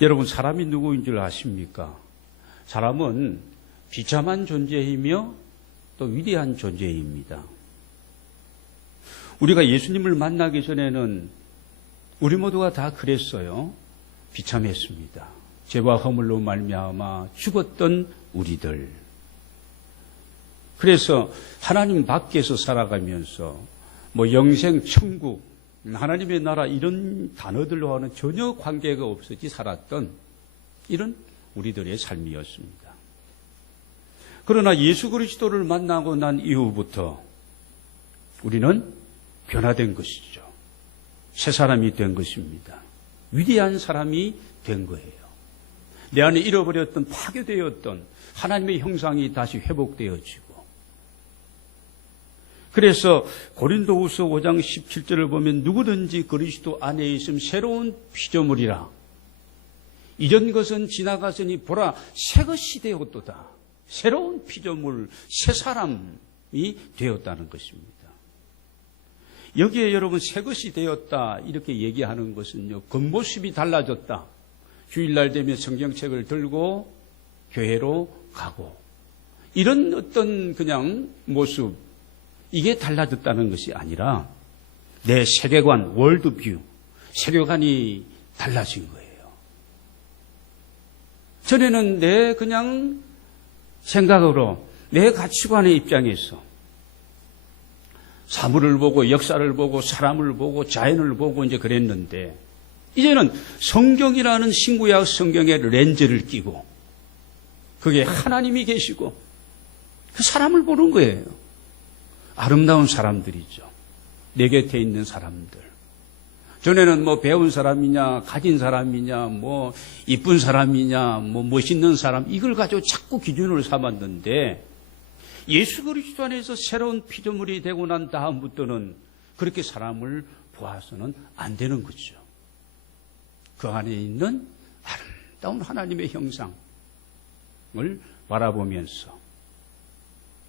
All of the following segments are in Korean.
여러분, 사람이 누구인 줄 아십니까? 사람은 비참한 존재이며 또 위대한 존재입니다. 우리가 예수님을 만나기 전에는 우리 모두가 다 그랬어요. 비참했습니다. 죄와 허물로 말미암아 죽었던 우리들. 그래서 하나님 밖에서 살아가면서 영생, 천국, 하나님의 나라 이런 단어들과는 전혀 관계가 없이 살았던 이런 우리들의 삶이었습니다. 그러나 예수 그리스도를 만나고 난 이후부터 우리는 변화된 것이죠. 새 사람이 된 것입니다. 위대한 사람이 된 거예요. 내 안에 잃어버렸던, 파괴되었던 하나님의 형상이 다시 회복되어지고, 그래서 고린도후서 5장 17절을 보면 누구든지 그리스도 안에 있으면 새로운 피조물이라. 이전 것은 지나갔으니 보라 새 것이 되었도다. 새로운 피조물, 새 사람이 되었다는 것입니다. 여기에 여러분 새 것이 되었다 이렇게 얘기하는 것은요, 겉모습이 달라졌다. 주일날 되면 성경책을 들고 교회로 가고 이런 어떤 그냥 모습, 이게 달라졌다는 것이 아니라 내 세계관, 월드뷰, 세계관이 달라진 거예요. 전에는 내 그냥 생각으로, 내 가치관의 입장에서 사물을 보고 역사를 보고 사람을 보고 자연을 보고 이제 그랬는데, 이제는 성경이라는 신구약 성경의 렌즈를 끼고 그게 하나님이 계시고 그 사람을 보는 거예요. 아름다운 사람들이죠. 내 곁에 있는 사람들. 전에는 배운 사람이냐, 가진 사람이냐, 이쁜 사람이냐, 멋있는 사람, 이걸 가지고 자꾸 기준으로 삼았는데, 예수 그리스도 안에서 새로운 피조물이 되고 난 다음부터는 그렇게 사람을 보아서는 안 되는 거죠. 그 안에 있는 아름다운 하나님의 형상을 바라보면서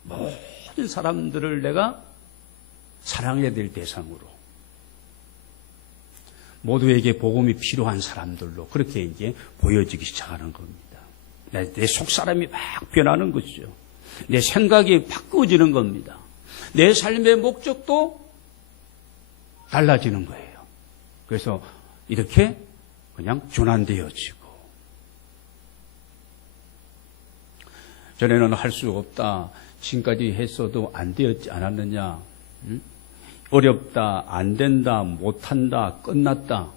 모든 사람들을 내가 사랑해야 될 대상으로, 모두에게 복음이 필요한 사람들로 그렇게 이제 보여지기 시작하는 겁니다. 내 속사람이 막 변하는 거죠. 내 생각이 바꾸어지는 겁니다. 내 삶의 목적도 달라지는 거예요. 그래서 이렇게 그냥 전환되어지고, 전에는 할 수 없다, 지금까지 했어도 안 되었지 않았느냐, 어렵다, 안 된다, 못한다, 끝났다,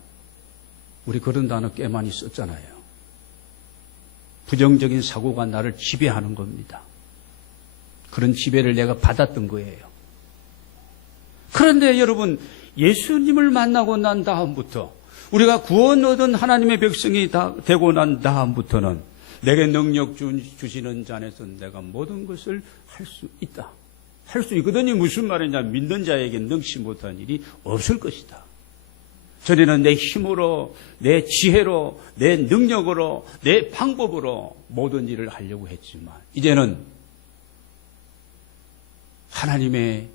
우리 그런 단어 꽤 많이 썼잖아요. 부정적인 사고가 나를 지배하는 겁니다. 그런 지배를 내가 받았던 거예요. 그런데 여러분, 예수님을 만나고 난 다음부터, 우리가 구원 얻은 하나님의 백성이 되고 난 다음부터는 내게 능력 주시는 자에서 내가 모든 것을 할 수 있다. 할 수 있거든요. 무슨 말이냐, 믿는 자에게 능치 못한 일이 없을 것이다. 전에는 내 힘으로, 내 지혜로, 내 능력으로, 내 방법으로 모든 일을 하려고 했지만, 이제는 하나님의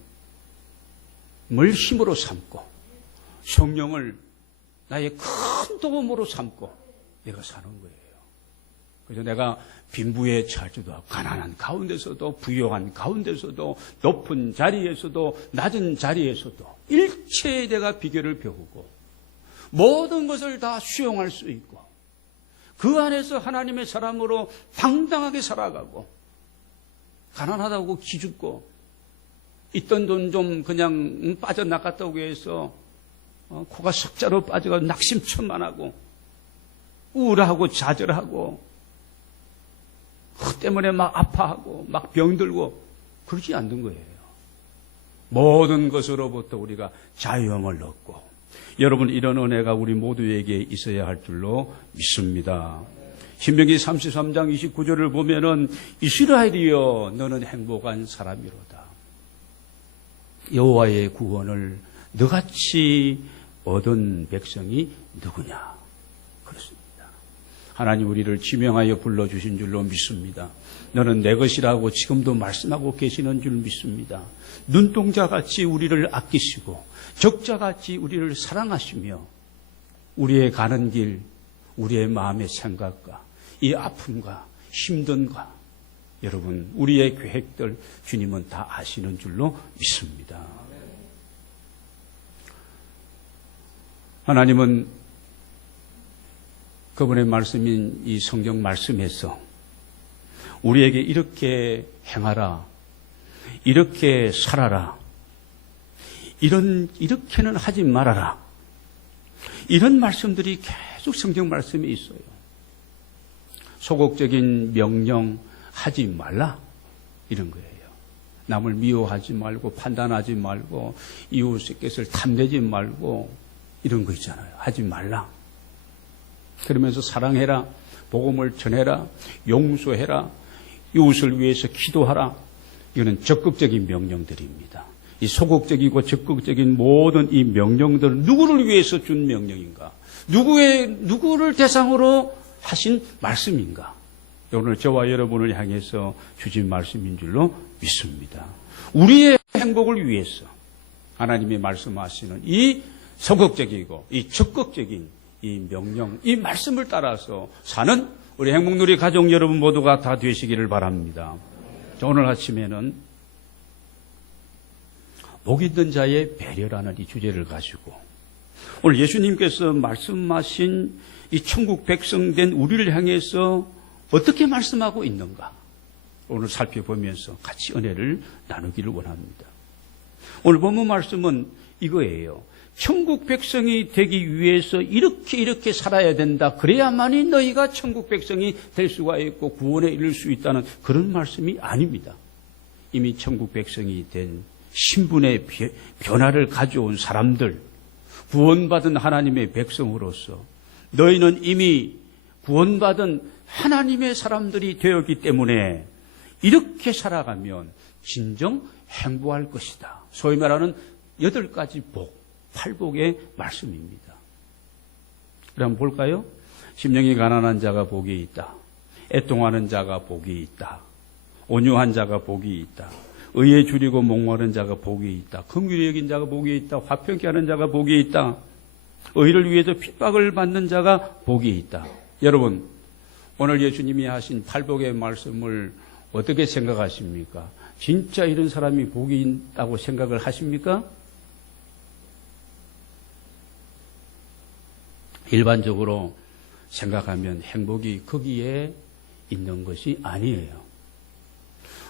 힘으로 삼고 성령을 나의 큰 도움으로 삼고 내가 사는 거예요. 그래서 내가 빈부에 처하지도 않고, 가난한 가운데서도, 부유한 가운데서도, 높은 자리에서도, 낮은 자리에서도 일체의 내가 비결을 배우고 모든 것을 다 수용할 수 있고, 그 안에서 하나님의 사람으로 당당하게 살아가고, 가난하다고 기죽고, 있던 돈 좀 그냥 빠져나갔다고 해서 코가 석자로 빠져가 낙심천만하고 우울하고 좌절하고 그 때문에 막 아파하고 막 병들고 그러지 않는 거예요. 모든 것으로부터 우리가 자유함을 얻고, 여러분, 이런 은혜가 우리 모두에게 있어야 할 줄로 믿습니다. 신명기 33장 29절을 보면은 이스라엘이여 너는 행복한 사람이로다. 여호와의 구원을 너같이 얻은 백성이 누구냐? 그렇습니다. 하나님 우리를 지명하여 불러주신 줄로 믿습니다. 너는 내 것이라고 지금도 말씀하고 계시는 줄 믿습니다. 눈동자같이 우리를 아끼시고 적자같이 우리를 사랑하시며 우리의 가는 길, 우리의 마음의 생각과 이 아픔과 힘든가, 여러분 우리의 계획들 주님은 다 아시는 줄로 믿습니다. 하나님은 그분의 말씀인 이 성경 말씀에서 우리에게 이렇게 행하라, 이렇게 살아라, 이렇게는 하지 말아라, 이런 말씀들이 계속 성경 말씀에 있어요. 소극적인 명령 하지 말라, 이런 거예요. 남을 미워하지 말고, 판단하지 말고, 이웃의 것을 탐내지 말고, 이런 거 있잖아요. 하지 말라. 그러면서 사랑해라, 복음을 전해라, 용서해라, 이웃을 위해서 기도하라. 이거는 적극적인 명령들입니다. 이 소극적이고 적극적인 모든 이 명령들은 누구를 위해서 준 명령인가? 누구를 대상으로 하신 말씀인가? 오늘 저와 여러분을 향해서 주신 말씀인 줄로 믿습니다. 우리의 행복을 위해서 하나님이 말씀하시는 이 소극적이고 이 적극적인 이 명령, 이 말씀을 따라서 사는 우리 행복누리 가족 여러분 모두가 다 되시기를 바랍니다. 오늘 아침에는 복 있는 자의 배려라는 이 주제를 가지고 오늘 예수님께서 말씀하신 이 천국 백성된 우리를 향해서 어떻게 말씀하고 있는가 오늘 살펴보면서 같이 은혜를 나누기를 원합니다. 오늘 본문 말씀은 이거예요. 천국 백성이 되기 위해서 이렇게 살아야 된다. 그래야만이 너희가 천국 백성이 될 수가 있고 구원에 이를 수 있다는 그런 말씀이 아닙니다. 이미 천국 백성이 된 신분의 변화를 가져온 사람들, 구원받은 하나님의 백성으로서 너희는 이미 구원받은 하나님의 사람들이 되었기 때문에 이렇게 살아가면 진정 행복할 것이다. 소위 말하는 8가지 복, 8복의 말씀입니다. 그럼 볼까요? 심령이 가난한 자가 복이 있다. 애통하는 자가 복이 있다. 온유한 자가 복이 있다. 의에 줄이고 목마른 자가 복이 있다. 긍휼히 여긴 자가 복이 있다. 화평케 하는 자가 복이 있다. 의를 위해서 핍박을 받는 자가 복이 있다. 여러분, 오늘 예수님이 하신 8복의 말씀을 어떻게 생각하십니까? 진짜 이런 사람이 복이 있다고 생각을 하십니까? 일반적으로 생각하면 행복이 거기에 있는 것이 아니에요.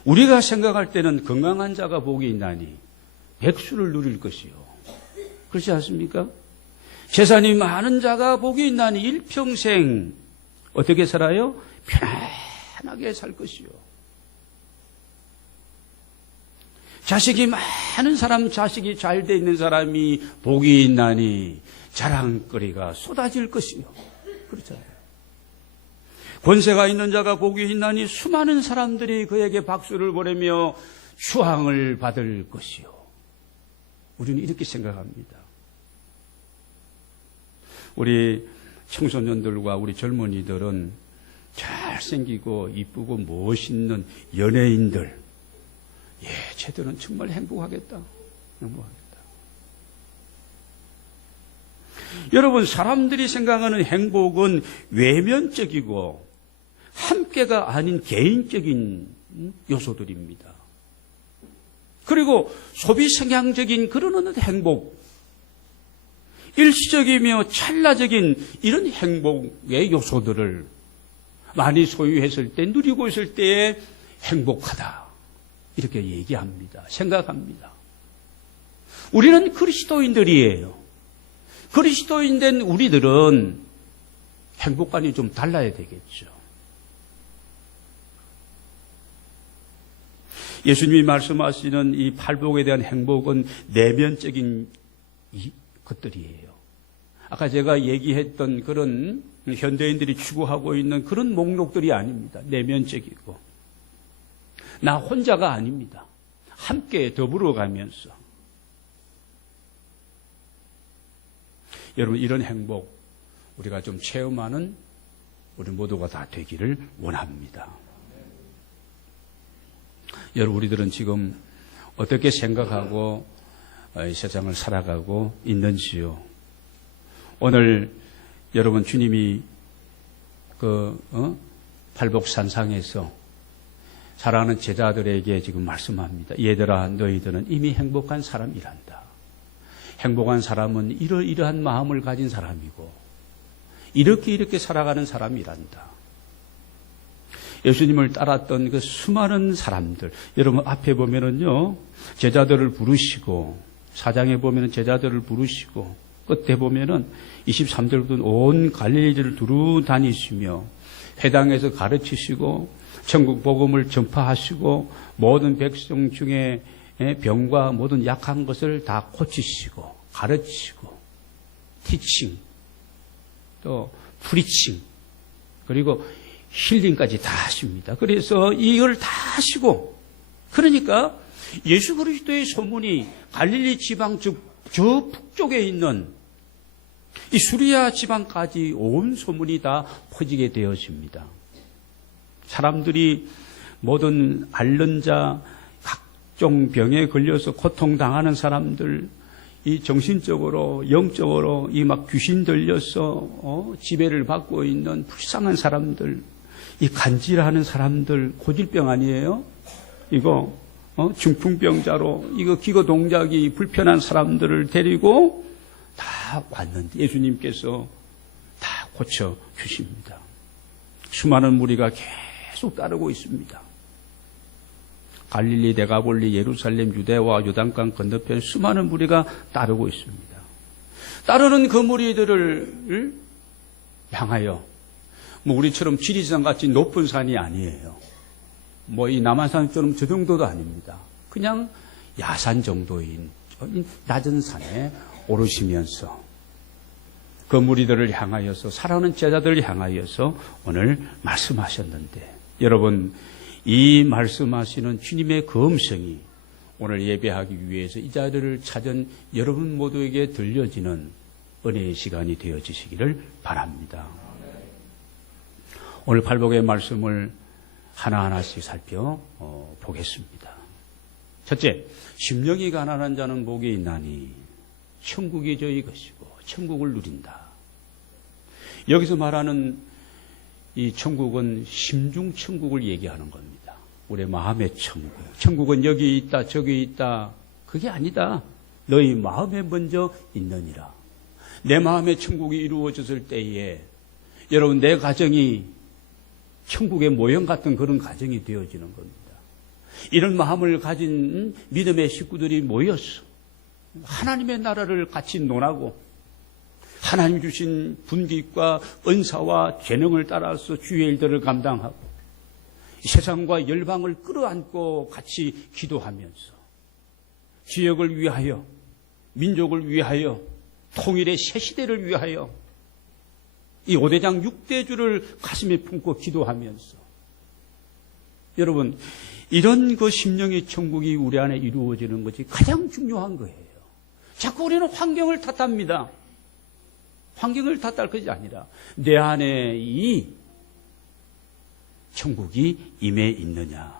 우리가 생각할 때는 건강한 자가 복이 있나니 백수를 누릴 것이요. 그렇지 않습니까? 재산이 많은 자가 복이 있나니 일평생 어떻게 살아요? 편안하게 살 것이요. 자식이 많은 사람, 자식이 잘 돼 있는 사람이 복이 있나니 자랑거리가 쏟아질 것이요. 그렇잖아요. 권세가 있는 자가 복이 있나니 수많은 사람들이 그에게 박수를 보내며 추앙을 받을 것이요. 우리는 이렇게 생각합니다. 우리 청소년들과 우리 젊은이들은 잘생기고 이쁘고 멋있는 연예인들, 쟤들은 정말 행복하겠다. 행복하겠다. 여러분, 사람들이 생각하는 행복은 외면적이고 함께가 아닌 개인적인 요소들입니다. 그리고 소비 성향적인 그런 행복, 일시적이며 찰나적인 이런 행복의 요소들을 많이 소유했을 때, 누리고 있을 때에 행복하다. 이렇게 얘기합니다. 생각합니다. 우리는 그리스도인들이에요. 그리스도인 된 우리들은 행복관이 좀 달라야 되겠죠. 예수님이 말씀하시는 이 팔복에 대한 행복은 내면적인 것들이에요. 아까 제가 얘기했던 그런 현대인들이 추구하고 있는 그런 목록들이 아닙니다. 내면적이고. 나 혼자가 아닙니다. 함께 더불어 가면서. 여러분, 이런 행복 우리가 좀 체험하는 우리 모두가 다 되기를 원합니다. 여러분, 우리들은 지금 어떻게 생각하고 이 세상을 살아가고 있는지요? 오늘 여러분, 주님이 팔복산상에서 사랑하는 제자들에게 지금 말씀합니다. 얘들아, 너희들은 이미 행복한 사람이란다. 행복한 사람은 이러이러한 마음을 가진 사람이고 이렇게 살아가는 사람이란다. 예수님을 따랐던 그 수많은 사람들, 여러분 앞에 보면은요, 제자들을 부르시고, 4장에 보면은 제자들을 부르시고, 끝에 보면은 23절부터 온 갈릴리를 두루 다니시며, 회당에서 가르치시고, 천국 복음을 전파하시고, 모든 백성 중에 병과 모든 약한 것을 다 고치시고, 가르치시고, 티칭, 또 프리칭, 그리고 힐링까지 다 하십니다. 그래서 이걸 다 하시고, 그러니까 예수 그리스도의 소문이 갈릴리 지방 저 북쪽에 있는 이 수리아 지방까지 온 소문이 다 퍼지게 되어집니다. 사람들이 모든 앓는 자, 각종 병에 걸려서 고통당하는 사람들, 이 정신적으로, 영적으로 이 막 귀신 들려서 지배를 받고 있는 불쌍한 사람들, 이 간질하는 사람들, 고질병 아니에요? 이거 중풍병자로 이거 기거 동작이 불편한 사람들을 데리고 다 왔는데 예수님께서 다 고쳐 주십니다. 수많은 무리가 계속 따르고 있습니다. 갈릴리, 데가볼리, 예루살렘, 유대와 요단강 건너편 수많은 무리가 따르고 있습니다. 따르는 그 무리들을 향하여 뭐 우리처럼 지리산 같이 높은 산이 아니에요. 뭐 이 남한산처럼 저 정도도 아닙니다. 그냥 야산 정도인 낮은 산에 오르시면서 그 무리들을 향하여서, 사랑하는 제자들을 향하여서 오늘 말씀하셨는데, 여러분 이 말씀하시는 주님의 그 음성이 오늘 예배하기 위해서 이 자리를 찾은 여러분 모두에게 들려지는 은혜의 시간이 되어지시기를 바랍니다. 오늘 팔복의 말씀을 하나하나씩 살펴보겠습니다. 첫째, 심령이 가난한 자는 복이 있나니 천국이 저희 것이고 천국을 누린다. 여기서 말하는 이 천국은 심중 천국을 얘기하는 겁니다. 우리 마음의 천국. 천국은 여기 있다 저기 있다 그게 아니다. 너희 마음에 먼저 있느니라. 내 마음의 천국이 이루어졌을 때에 여러분 내 가정이 천국의 모형 같은 그런 가정이 되어지는 겁니다. 이런 마음을 가진 믿음의 식구들이 모여서 하나님의 나라를 같이 논하고 하나님 주신 분깃과 은사와 재능을 따라서 주의 일들을 감당하고 세상과 열방을 끌어안고 같이 기도하면서 지역을 위하여, 민족을 위하여, 통일의 새 시대를 위하여 이 5대장 6대주를 가슴에 품고 기도하면서, 여러분 이런 그 심령의 천국이 우리 안에 이루어지는 것이 가장 중요한 거예요. 자꾸 우리는 환경을 탓합니다. 환경을 탓할 것이 아니라 내 안에 이 천국이 임해 있느냐.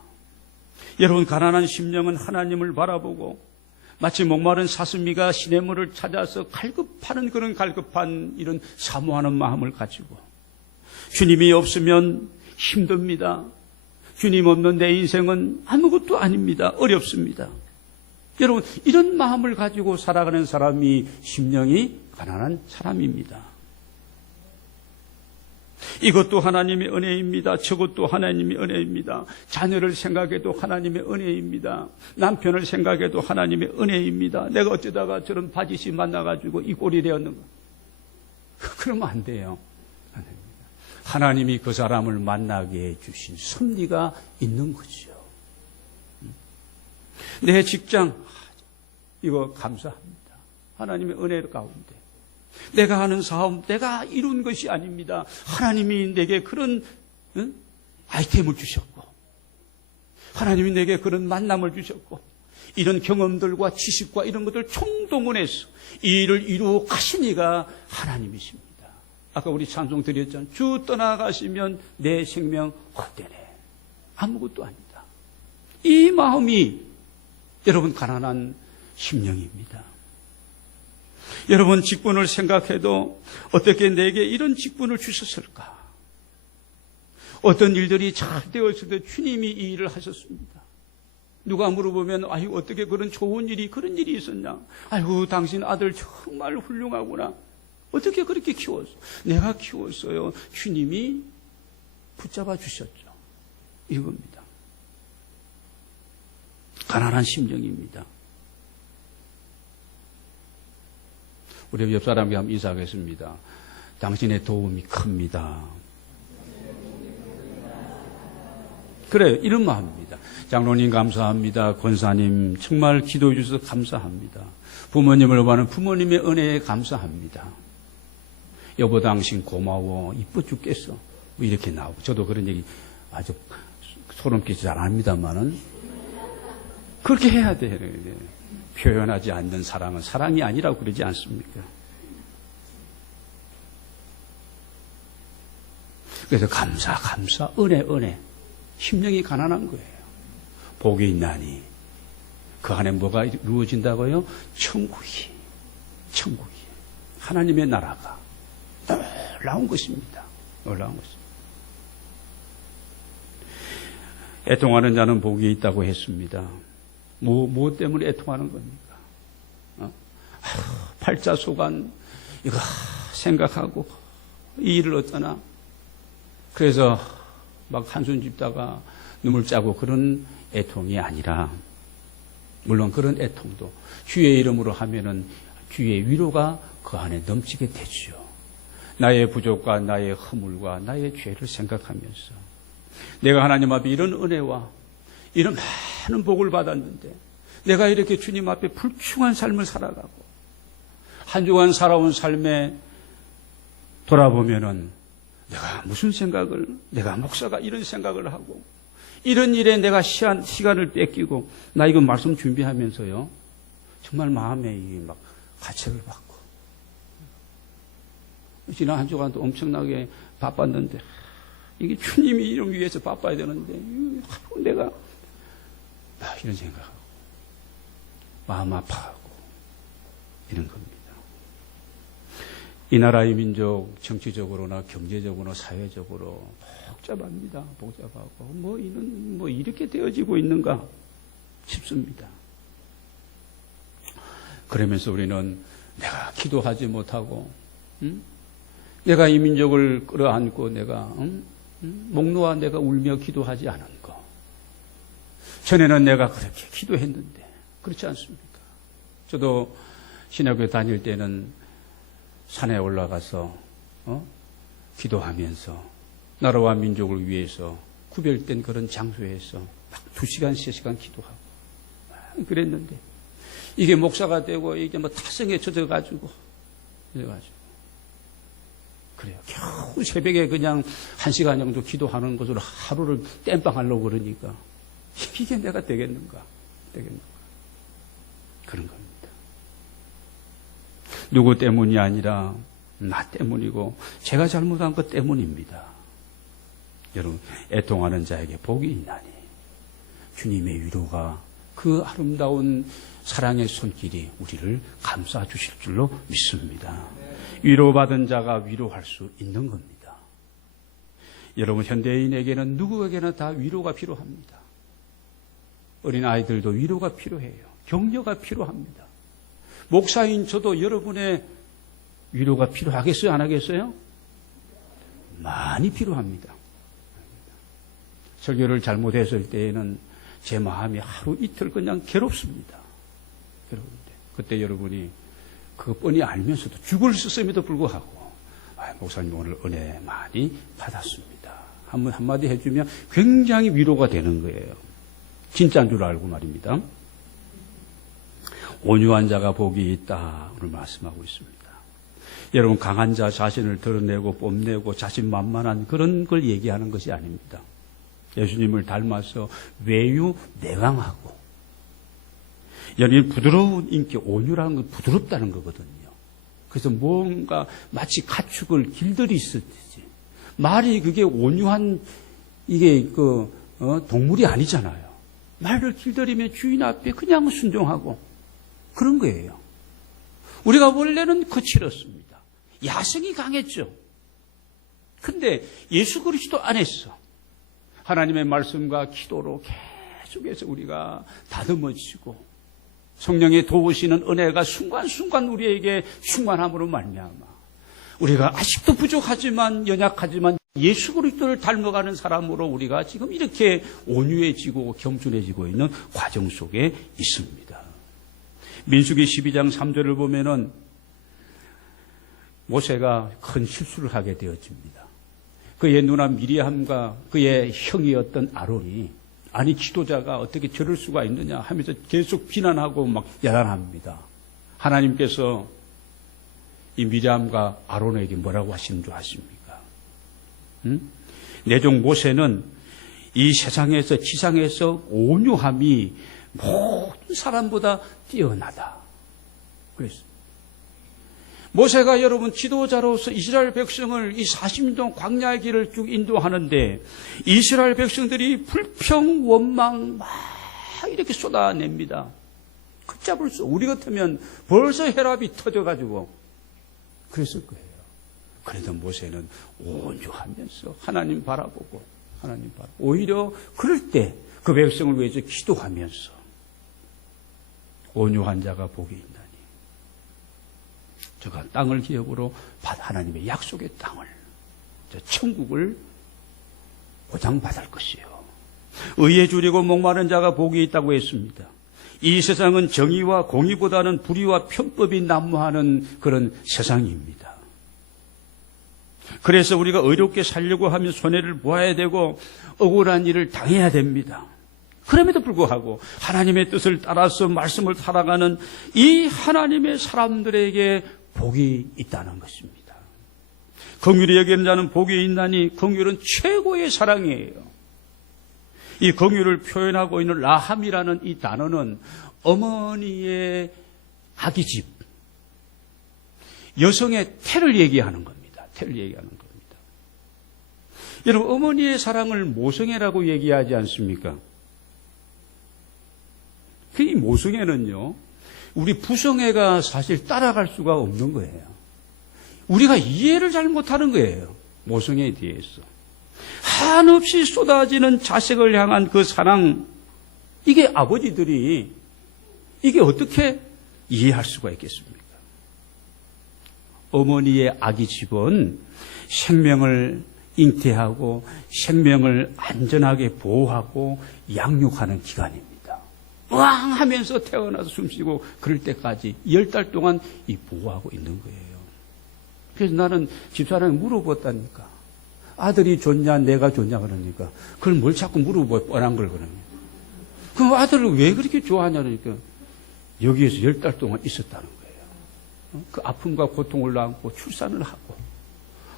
여러분 가난한 심령은 하나님을 바라보고 마치 목마른 사슴이가 시냇물을 찾아서 갈급하는 그런 갈급한 이런 사모하는 마음을 가지고, 주님이 없으면 힘듭니다. 주님 없는 내 인생은 아무것도 아닙니다. 어렵습니다. 여러분 이런 마음을 가지고 살아가는 사람이 심령이 가난한 사람입니다. 이것도 하나님의 은혜입니다. 저것도 하나님의 은혜입니다. 자녀를 생각해도 하나님의 은혜입니다. 남편을 생각해도 하나님의 은혜입니다. 내가 어쩌다가 저런 바지씨 만나가지고 이 꼴이 되었는가. 그러면 안 돼요. 하나님이 그 사람을 만나게 해주신 섭리가 있는 거죠. 내 직장, 이거 감사합니다. 하나님의 은혜 가운데. 내가 하는 사업, 내가 이룬 것이 아닙니다. 하나님이 내게 그런 아이템을 주셨고, 하나님이 내게 그런 만남을 주셨고, 이런 경험들과 지식과 이런 것들 총동원해서 이 일을 이루어 가신 이가 하나님이십니다. 아까 우리 찬송 드렸잖아요. 주 떠나가시면 내 생명 헛되네. 아무것도 아니다. 이 마음이 여러분 가난한 심령입니다. 여러분 직분을 생각해도 어떻게 내게 이런 직분을 주셨을까? 어떤 일들이 잘 되었을 때 주님이 이 일을 하셨습니다. 누가 물어보면 아유 어떻게 그런 좋은 일이 그런 일이 있었냐. 아이고 당신 아들 정말 훌륭하구나. 어떻게 그렇게 키웠어? 내가 키웠어요. 주님이 붙잡아 주셨죠. 이겁니다. 가난한 심정입니다. 우리 옆 사람에게 한번 인사하겠습니다. 당신의 도움이 큽니다. 그래요. 이런 마음입니다. 장로님 감사합니다. 권사님 정말 기도해 주셔서 감사합니다. 부모님을 보는 부모님의 은혜에 감사합니다. 여보 당신 고마워. 이뻐 죽겠어. 뭐 이렇게 나오고. 저도 그런 얘기 아주 소름 끼치 잘 합니다만은 그렇게 해야 돼요. 표현하지 않는 사랑은 사랑이 아니라고 그러지 않습니까? 그래서 감사, 은혜. 심령이 가난한 거예요. 복이 있나니 그 안에 뭐가 이루어진다고요? 천국이. 하나님의 나라가 놀라운 것입니다. 놀라운 것입니다. 애통하는 자는 복이 있다고 했습니다. 뭐 때문에 애통하는 겁니까? 팔자소간 이거 생각하고 이 일을 어쩌나. 그래서 막 한숨 짓다가 눈물 짜고 그런 애통이 아니라, 물론 그런 애통도 주의 이름으로 하면은 주의 위로가 그 안에 넘치게 되죠. 나의 부족과 나의 허물과 나의 죄를 생각하면서 내가 하나님 앞에 이런 은혜와 이런 많은 복을 받았는데 내가 이렇게 주님 앞에 불충한 삶을 살아가고 한 주간 살아온 삶에 돌아보면은 내가 무슨 생각을, 내가 목사가 이런 생각을 하고 이런 일에 내가 시간을 뺏기고 나 이거 말씀 준비하면서요 정말 마음에 막 가책을 받고 지난 한 주간도 엄청나게 바빴는데 이게 주님이 이름 위해서 바빠야 되는데 내가 이런 생각하고 마음 아파하고 이런 겁니다. 이 나라의 민족 정치적으로나 경제적으로나 사회적으로 복잡합니다. 복잡하고 뭐 이렇게 되어지고 있는가 싶습니다. 그러면서 우리는 내가 기도하지 못하고 내가 이 민족을 끌어안고 내가 목 놓아 내가 울며 기도하지 않은 거. 전에는 내가 그렇게 기도했는데 그렇지 않습니까? 저도 신학교에 다닐 때는 산에 올라가서 기도하면서 나라와 민족을 위해서 구별된 그런 장소에서 막 2시간, 3시간 기도하고 그랬는데 이게 목사가 되고 이게 뭐 타성에 젖어가지고 그래요. 겨우 새벽에 그냥 1시간 정도 기도하는 것으로 하루를 땜빵하려고 그러니까 이게 내가 되겠는가 그런 겁니다. 누구 때문이 아니라 나 때문이고 제가 잘못한 것 때문입니다. 여러분, 애통하는 자에게 복이 있나니 주님의 위로가 그 아름다운 사랑의 손길이 우리를 감싸 주실 줄로 믿습니다. 위로받은 자가 위로할 수 있는 겁니다. 여러분, 현대인에게는 누구에게나 다 위로가 필요합니다. 어린아이들도 위로가 필요해요. 격려가 필요합니다. 목사인 저도 여러분의 위로가 필요하겠어요? 안 하겠어요? 많이 필요합니다. 설교를 잘못했을 때에는 제 마음이 하루 이틀 그냥 괴롭습니다. 그때 여러분이 그거 뻔히 알면서도 죽을 쓰셈에도 불구하고 목사님 오늘 은혜 많이 받았습니다. 한마디 해주면 굉장히 위로가 되는 거예요. 진짜인 줄 알고 말입니다. 온유한 자가 복이 있다 오늘 말씀하고 있습니다. 여러분, 강한 자 자신을 드러내고 뽐내고 자신만만한 그런 걸 얘기하는 것이 아닙니다. 예수님을 닮아서 외유내강하고 여러분, 부드러운 인격, 온유라는 건 부드럽다는 거거든요. 그래서 뭔가 마치 가축을 길들이듯이 말이 그게 온유한 이게 동물이 아니잖아요. 말을 길들이면 주인 앞에 그냥 순종하고 그런 거예요. 우리가 원래는 거칠었습니다. 야성이 강했죠. 근데 예수 그리스도 안에서 하나님의 말씀과 기도로 계속해서 우리가 다듬어지고 성령의 도우시는 은혜가 순간순간 우리에게 충만함으로 말미암아 우리가 아직도 부족하지만 연약하지만 예수 그리스도를 닮아가는 사람으로 우리가 지금 이렇게 온유해지고 겸손해지고 있는 과정 속에 있습니다. 민수기 12장 3절을 보면은 모세가 큰 실수를 하게 되어집니다. 그의 누나 미리암과 그의 형이었던 아론이 아니 지도자가 어떻게 저럴 수가 있느냐 하면서 계속 비난하고 막 야단합니다. 하나님께서 이 미리암과 아론에게 뭐라고 하시는 줄 아십니까? 내 종 모세는 이 세상에서 지상에서 온유함이 모든 사람보다 뛰어나다. 그랬어요. 모세가 여러분 지도자로서 이스라엘 백성을 이 40년 동안 광야의 길을 쭉 인도하는데 이스라엘 백성들이 불평, 원망 막 이렇게 쏟아냅니다. 걷잡을 수 우리 같으면 벌써 혈압이 터져가지고 그랬을 거예요. 그래도 모세는 온유하면서 하나님 바라보고 오히려 그럴 때 그 백성을 위해서 기도하면서 온유한 자가 복이 있나니 저가 땅을 기업으로 하나님의 약속의 땅을 저 천국을 보장받을 것이요 의에 주리고 목마른 자가 복이 있다고 했습니다. 이 세상은 정의와 공의보다는 불의와 편법이 난무하는 그런 세상입니다. 그래서 우리가 의롭게 살려고 하면 손해를 보아야 되고 억울한 일을 당해야 됩니다. 그럼에도 불구하고 하나님의 뜻을 따라서 말씀을 살아가는 이 하나님의 사람들에게 복이 있다는 것입니다. 긍휼히 여기는 자는 복이 있나니 긍휼은 최고의 사랑이에요. 이 긍휼을 표현하고 있는 라함이라는 이 단어는 어머니의 아기집, 여성의 태를 얘기하는 겁니다. 태를 얘기하는 겁니다. 여러분, 어머니의 사랑을 모성애라고 얘기하지 않습니까? 이 모성애는요, 우리 부성애가 사실 따라갈 수가 없는 거예요. 우리가 이해를 잘 못하는 거예요. 모성애에 대해서. 한없이 쏟아지는 자식을 향한 그 사랑, 이게 아버지들이 이게 어떻게 이해할 수가 있겠습니까? 어머니의 아기 집은 생명을 잉태하고 생명을 안전하게 보호하고 양육하는 기관입니다. 왕 하면서 태어나서 숨쉬고 그럴 때까지 10달 동안 이 보호하고 있는 거예요. 그래서 나는 집사람이 물어봤다니까. 아들이 좋냐 내가 좋냐 그러니까 그걸 뭘 자꾸 물어봐 뻔한 걸 그러면. 그럼 아들을 왜 그렇게 좋아하냐 그러니까 여기에서 10달 동안 있었다는 거예요. 그 아픔과 고통을 안고 출산을 하고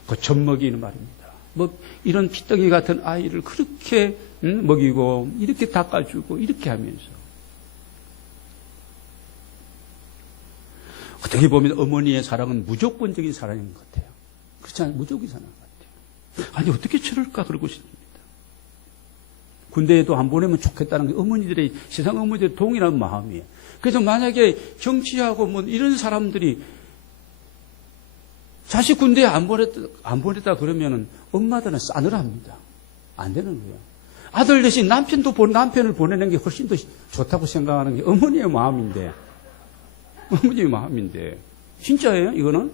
그 젖먹이는 말입니다. 뭐 이런 피덩이 같은 아이를 그렇게 먹이고 이렇게 닦아주고 이렇게 하면서 어떻게 보면 어머니의 사랑은 무조건적인 사랑인 것 같아요. 그렇지 않아요? 무조건적인 사랑인 것 같아요. 아니 어떻게 저럴까 그러고 싶습니다. 군대에도 안 보내면 좋겠다는 게 어머니들의 세상 어머니들의 동일한 마음이에요. 그래서 만약에 정치하고 뭐 이런 사람들이 자식 군대에 안 보냈다 그러면은 엄마들은 싸늘합니다. 안 되는 거예요. 아들 대신 남편을 보내는 게 훨씬 더 좋다고 생각하는 게 어머니의 마음인데. 어머니의 마음인데. 진짜예요, 이거는?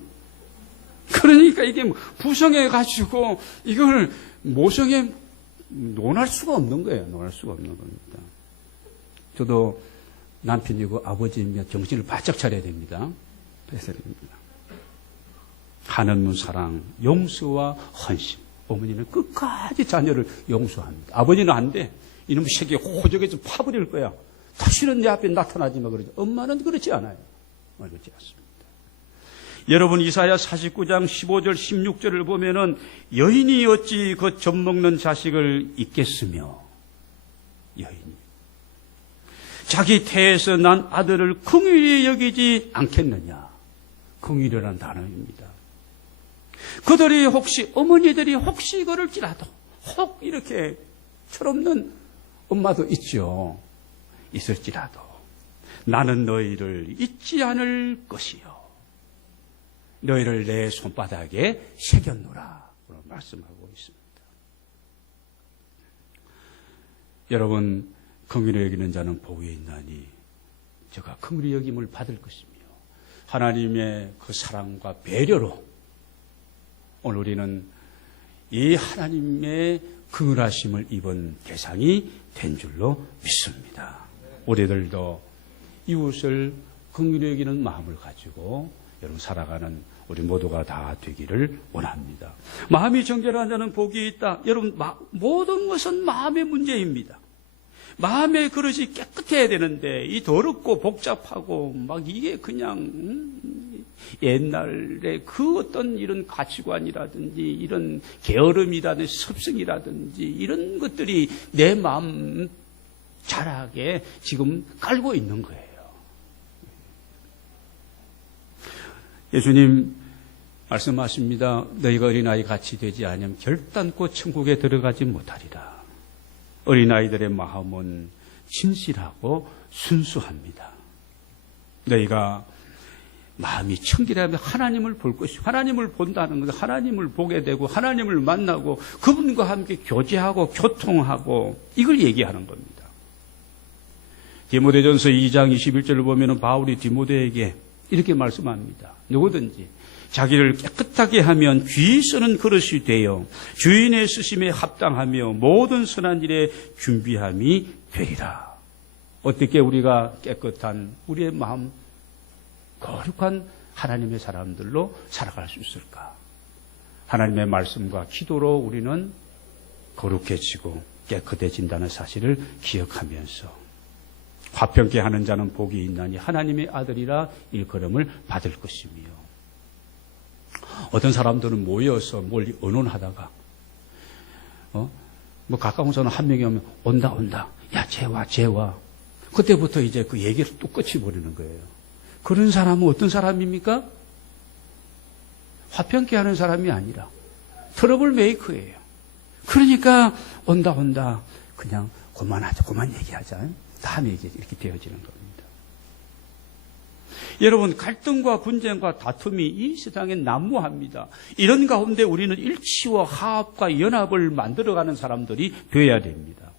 그러니까 이게 부성해가지고 이걸 모성에 논할 수가 없는 거예요. 논할 수가 없는 겁니다. 저도 남편이고 아버지이며 정신을 바짝 차려야 됩니다. 그래서 됩니다. 하나님 사랑, 용서와 헌신. 어머니는 끝까지 자녀를 용서합니다. 아버지는 안 돼. 이놈의 새끼 호적에서 파버릴 거야. 다시는 내 앞에 나타나지 마 그러죠. 엄마는 그렇지 않아요. 그렇지 않습니다. 여러분 이사야 49장 15절 16절을 보면은 여인이 어찌 그 젖먹는 자식을 잊겠으며 여인이 자기 태에서 난 아들을 긍휼히 여기지 않겠느냐. 긍휼이라는 단어입니다. 그들이 혹시 어머니들이 혹시 그럴지라도 혹 이렇게 철없는 엄마도 있죠. 있을지라도 나는 너희를 잊지 않을 것이요 너희를 내 손바닥에 새겼노라 말씀하고 있습니다. 여러분, 긍휼히 여기는 자는 복이 있나니 저가 긍휼히 여김을 받을 것이며 하나님의 그 사랑과 배려로 오늘 우리는 이 하나님의 긍휼하심을 입은 대상이 된 줄로 믿습니다. 우리들도 이웃을 긍휼히 여기는 마음을 가지고 여러분 살아가는 우리 모두가 다 되기를 원합니다. 마음이 정결한 자는 복이 있다. 여러분, 모든 것은 마음의 문제입니다. 마음의 그릇이 깨끗해야 되는데 이 더럽고 복잡하고 막 이게 그냥 옛날에 그 어떤 이런 가치관이라든지 이런 게으름이라든지 습성이라든지 이런 것들이 내 마음 자락에 지금 깔고 있는 거예요. 예수님 말씀하십니다. 너희가 어린아이 같이 되지 않으면 결단코 천국에 들어가지 못하리라. 어린아이들의 마음은 진실하고 순수합니다. 너희가 마음이 청결하면 하나님을 볼 것이고 하나님을 본다는 것은 하나님을 보게 되고 하나님을 만나고 그분과 함께 교제하고 교통하고 이걸 얘기하는 겁니다. 디모데전서 2장 21절을 보면 바울이 디모데에게 이렇게 말씀합니다. 누구든지 자기를 깨끗하게 하면 귀 쓰는 그릇이 되어 주인의 쓰심에 합당하며 모든 선한 일에 준비함이 되리라. 어떻게 우리가 깨끗한 우리의 마음 거룩한 하나님의 사람들로 살아갈 수 있을까? 하나님의 말씀과 기도로 우리는 거룩해지고 깨끗해진다는 사실을 기억하면서 화평케 하는 자는 복이 있나니 하나님의 아들이라 일컬음을 받을 것이며 어떤 사람들은 모여서 멀리 의논하다가 뭐 가까운 사람 한 명이 오면 온다 야 쟤 와 그때부터 이제 그 얘기를 뚝 끝이버리는 거예요. 그런 사람은 어떤 사람입니까? 화평케 하는 사람이 아니라 트러블 메이커예요. 그러니까 온다 그냥 그만 얘기하자 다음 얘기 이렇게 되어지는 겁니다. 여러분, 갈등과 분쟁과 다툼이 이 세상에 난무합니다. 이런 가운데 우리는 일치와 화합과 연합을 만들어가는 사람들이 되어야 됩니다.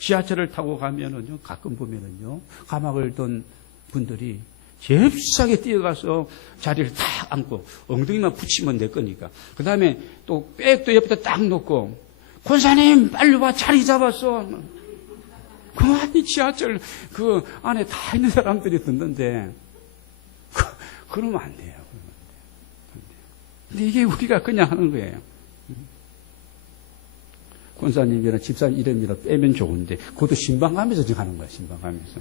지하철을 타고 가면은요, 가끔 보면은요, 가막을 든 분들이 제일 비싸게 뛰어가서 자리를 딱 앉고 엉덩이만 붙이면 될 거니까. 그 다음에 또 백도 옆에다 딱 놓고 권사님 빨리 와 자리 잡았어. 그만이 지하철 그 안에 다 있는 사람들이 듣는데 그러면 안 돼요. 근데 이게 우리가 그냥 하는 거예요. 권사님이나 집사님 이름이라 빼면 좋은데 그것도 신방하면서 지금 하는 거야. 신방하면서.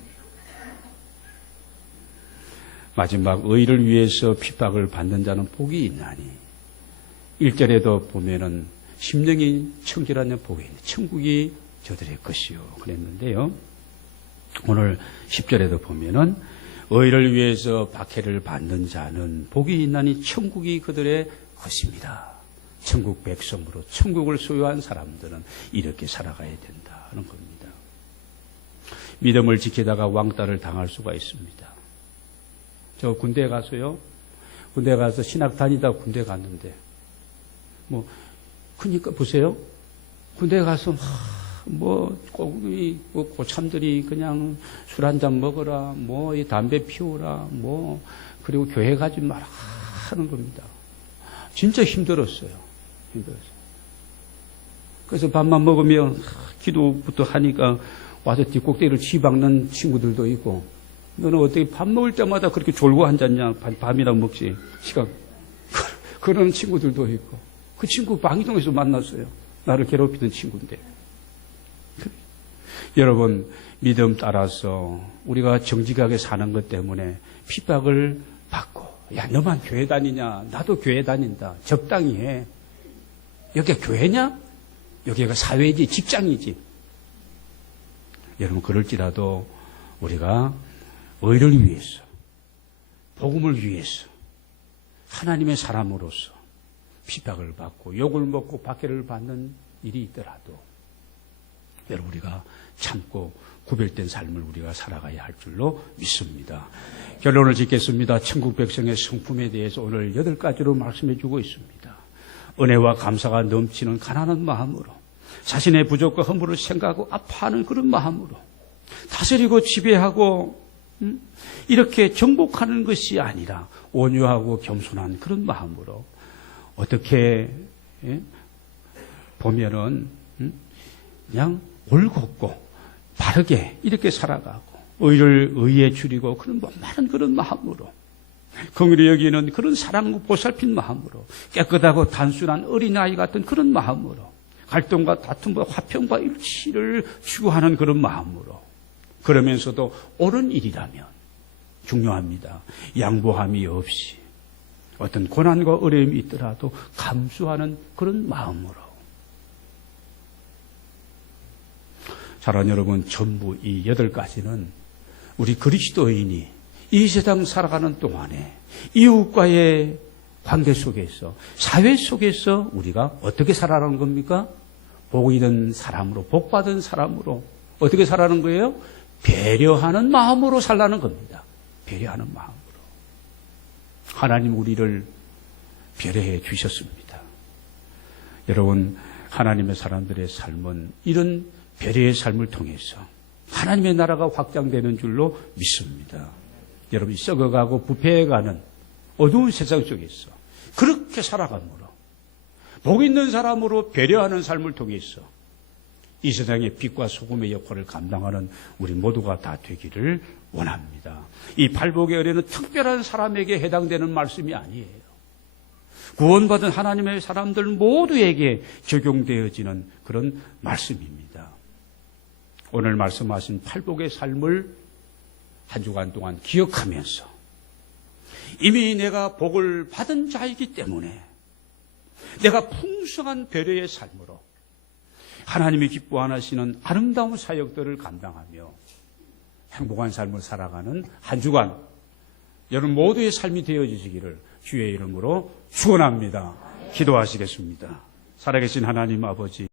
마지막 의를 위해서 핍박을 받는 자는 복이 있나니 1절에도 보면은 심령이 청결한 자 복이 있네. 천국이 저들의 것이요 그랬는데요. 오늘 10절에도 보면은 의를 위해서 박해를 받는 자는 복이 있나니 천국이 그들의 것입니다. 천국 백성으로 천국을 소유한 사람들은 이렇게 살아가야 된다는 겁니다. 믿음을 지키다가 왕따를 당할 수가 있습니다. 저 군대에 가서요. 군대 가서 신학 다니다 군대 갔는데 그러니까 보세요. 군대 가서 고참들이 그냥 술 한잔 먹어라, 이 담배 피우라, 그리고 교회 가지 마라 하는 겁니다. 진짜 힘들었어요. 그래서 밥만 먹으면 기도부터 하니까 와서 뒷꼭대기를 치박는 친구들도 있고, 너는 어떻게 밥 먹을 때마다 그렇게 졸고 앉았냐, 밤이나 먹지, 시간. 그런 친구들도 있고, 그 친구 방이동에서 만났어요. 나를 괴롭히던 친구인데. 여러분, 믿음 따라서 우리가 정직하게 사는 것 때문에 핍박을 받고, 야, 너만 교회 다니냐? 나도 교회 다닌다. 적당히 해. 여기가 교회냐? 여기가 사회지, 직장이지. 여러분, 그럴지라도 우리가 의를 위해서, 복음을 위해서, 하나님의 사람으로서 핍박을 받고 욕을 먹고 박해를 받는 일이 있더라도 여러분, 우리가 참고 구별된 삶을 우리가 살아가야 할 줄로 믿습니다. 결론을 짓겠습니다. 천국 백성의 성품에 대해서 오늘 8가지로 말씀해 주고 있습니다. 은혜와 감사가 넘치는 가난한 마음으로 자신의 부족과 허물을 생각하고 아파하는 그런 마음으로 다스리고 지배하고 이렇게 정복하는 것이 아니라 온유하고 겸손한 그런 마음으로 어떻게 보면은 그냥 올곧고 바르게 이렇게 살아가고 의를 의에 줄이고 그런 많은 그런 마음으로 긍휼히 여기는 그런 사랑 보살핀 마음으로 깨끗하고 단순한 어린아이 같은 그런 마음으로 갈등과 다툼과 화평과 일치를 추구하는 그런 마음으로 그러면서도 옳은 일이라면 중요합니다. 양보함이 없이 어떤 고난과 어려움이 있더라도 감수하는 그런 마음으로 사랑하는 여러분, 전부 이 8가지는 우리 그리스도인이 이 세상 살아가는 동안에 이웃과의 관계 속에서 사회 속에서 우리가 어떻게 살아가는 겁니까? 복 있는 사람으로 복받은 사람으로 어떻게 살아가는 거예요? 배려하는 마음으로 살라는 겁니다. 배려하는 마음으로. 하나님 우리를 배려해 주셨습니다. 여러분, 하나님의 사람들의 삶은 이런 배려의 삶을 통해서 하나님의 나라가 확장되는 줄로 믿습니다. 여러분이 썩어가고 부패해가는 어두운 세상 속에서 그렇게 살아감으로 복 있는 사람으로 배려하는 삶을 통해서 이 세상의 빛과 소금의 역할을 감당하는 우리 모두가 다 되기를 원합니다. 이 팔복의 의례는 특별한 사람에게 해당되는 말씀이 아니에요. 구원받은 하나님의 사람들 모두에게 적용되어지는 그런 말씀입니다. 오늘 말씀하신 팔복의 삶을 한 주간 동안 기억하면서 이미 내가 복을 받은 자이기 때문에 내가 풍성한 배려의 삶으로 하나님이 기뻐하시는 아름다운 사역들을 감당하며 행복한 삶을 살아가는 한 주간 여러분 모두의 삶이 되어지시기를 주의 이름으로 축원합니다. 기도하시겠습니다. 살아계신 하나님 아버지,